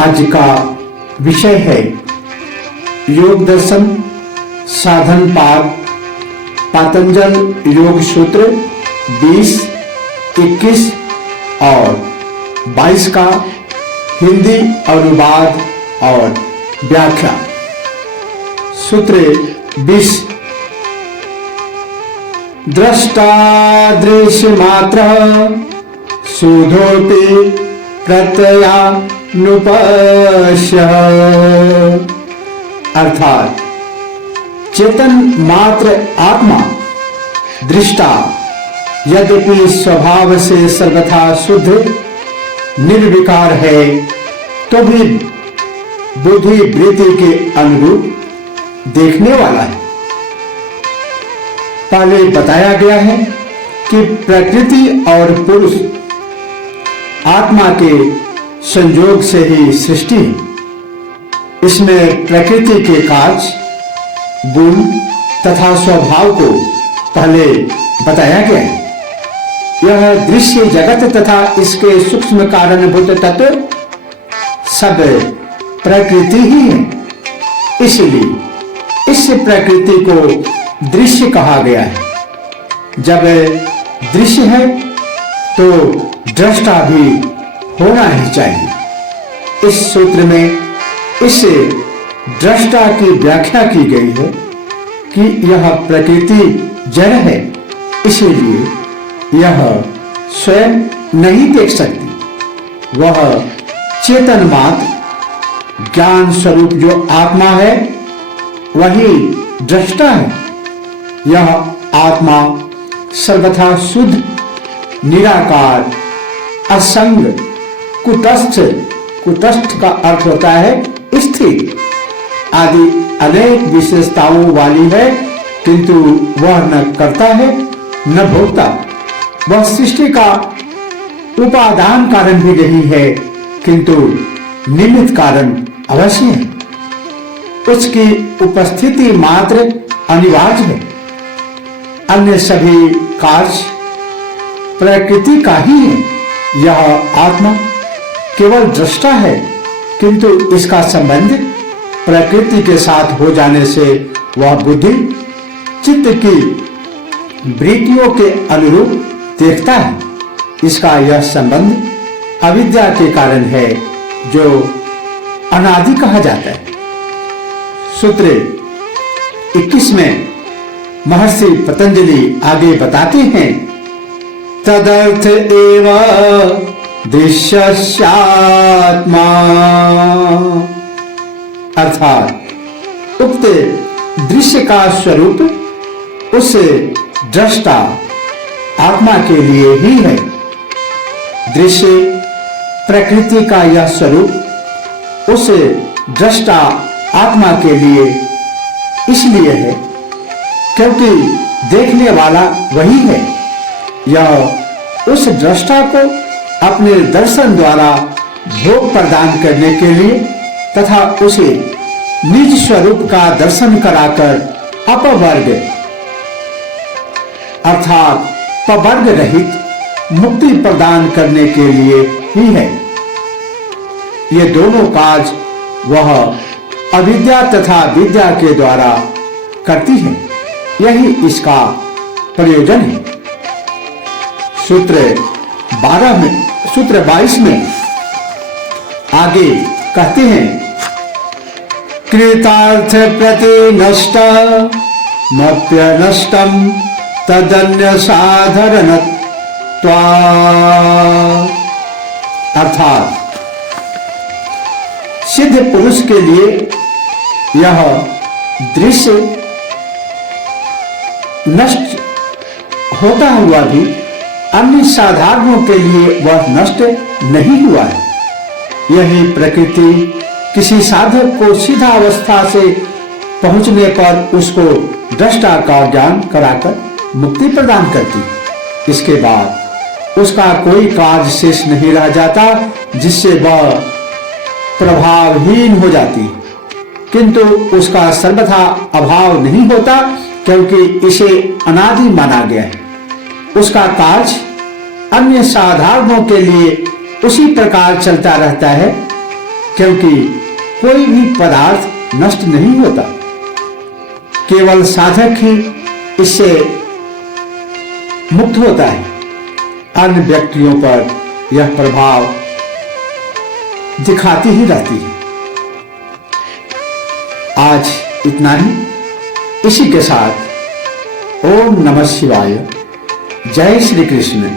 आज का विषय है योग दर्शन साधन पाद पातंजल योग सूत्र 20, 21 और 22 का हिंदी अनुवाद और व्याख्या। सूत्र 20। दृष्टा दृश्य मात्र सुधोपि प्रत्ययानुपश्य, अर्थात चेतन मात्र आत्मा दृष्टा यद्यपि स्वभाव से सर्वथा शुद्ध निर्विकार है तो भी बुद्धि वृत्ति के अनुरूप देखने वाला है। पहले बताया गया है कि प्रकृति और पुरुष आत्मा के संयोग से ही सृष्टि है। इसमें प्रकृति के कार्य, गुण तथा स्वभाव को पहले बताया गया है। यह दृश्य जगत तथा इसके सूक्ष्म कारणभूत तत्व सब प्रकृति ही है। इसलिए इस प्रकृति को दृश्य कहा गया है। जब दृश्य है तो दृष्टा भी होना ही चाहिए। इस सूत्र में इस दृष्टा की व्याख्या की गई है कि यह प्रकृति जड़ है, इसीलिए यह स्वयं नहीं देख सकती। वह चेतन मात्र ज्ञान स्वरूप जो आत्मा है वही दृष्टा है। यह आत्मा सर्वथा शुद्ध निराकार असंग कुटस्थ का अर्थ होता है स्थिर आदि अनेक विशेषताओं वाली है, किंतु वह न करता है न भोगता। वह सृष्टि का उपादान कारण भी नहीं है, किंतु निमित्त कारण अवश्य है। उसकी उपस्थिति मात्र अनिवार्य है। अन्य सभी कार्य प्रकृति का ही है। यह आत्मा केवल दृष्टा है, किंतु इसका संबंध प्रकृति के साथ हो जाने से वह बुद्धि चित्त की वृत्तियों के अनुरूप देखता है। इसका यह संबंध अविद्या के कारण है, जो अनादि कहा जाता है। सूत्र 21 में महर्षि पतंजलि आगे बताते हैं, तदर्थ एव दृश्यस्यात्मा, अर्थात उक्त दृश्य का स्वरूप उस दृष्टा आत्मा के लिए ही है। दृश्य प्रकृति का यह स्वरूप उस दृष्टा आत्मा के लिए इसलिए है क्योंकि देखने वाला वही है। यह उस दृष्टा को अपने दर्शन द्वारा भोग प्रदान करने के लिए तथा उसे निज स्वरूप का दर्शन कराकर अपवर्ग अर्थात पवर्ग रहित मुक्ति प्रदान करने के लिए ही है। ये दोनों कार्य वह अविद्या तथा विद्या के द्वारा करती है। यही इसका प्रयोजन है। सूत्र 22 में आगे कहते हैं, कृतार्थ प्रति नष्ट मप्य नष्टम तदन्य साधारण, अर्थात सिद्ध पुरुष के लिए यह दृश्य नष्ट होता हुआ भी अन्य साधारणों के लिए वह नष्ट नहीं हुआ है। यही प्रकृति किसी साधक को सीधा अवस्था से पहुंचने पर उसको दृष्टा का ज्ञान कराकर मुक्ति प्रदान करती। इसके बाद उसका कोई कार्य शेष नहीं रह जाता जिससे वह प्रभावहीन हो जाती, किंतु उसका सर्वथा अभाव नहीं होता क्योंकि इसे अनादि माना गया है। उसका कार्य अन्य साधारणों के लिए उसी प्रकार चलता रहता है क्योंकि कोई भी पदार्थ नष्ट नहीं होता, केवल साधक ही इससे मुक्त होता है। अन्य व्यक्तियों पर यह प्रभाव दिखाती ही रहती है। आज इतना ही। इसी के साथ ओम नमः शिवाय। जय श्री कृष्ण।